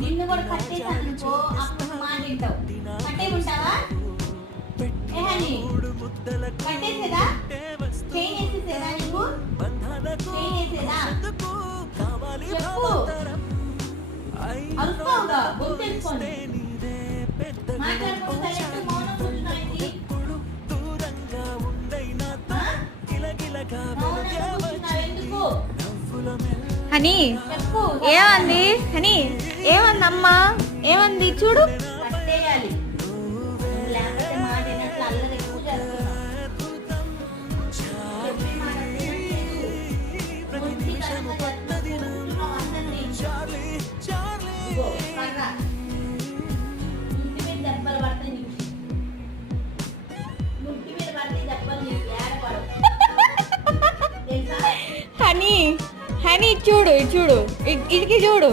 నిన్ను కూడా కట్టేసానుకో అప్పుడు మాట వింటావు. కట్టేయమంటావా? ఏ హనీ, కట్టేసేదా? చైన్ వేసేసేదా? నీకు చైన్ వేసేదా? చెప్పు. అరుస్తావుగా, గొంతు తెలుసుకోండి. మాట్లాడుకుంటా మౌనం కూర్చున్నాయి. ఎందుకు హనీ చెప్పు. ఏమంది? హనీ ఏమంది? అమ్మ ఏమంది? చూడు. కట్టేయాలి. లేకపోతే మాట వినట్లు అల్లరి ఎక్కువ చేస్తున్నావు. చెప్పే మాట వినట్లేదు. బుద్ధి కర్మ చేస్తున్నావు అందరినీ. ఇదిగో, కర్ర. ఇంటి మీద దెబ్బలు పడతాయి నీకు. ఇంటి మీద పడితే దెబ్బలు నీకు ఏడపడవు. తెలుసా? హనీ హనీ చూడు, చూడు, ఇడికి చూడు.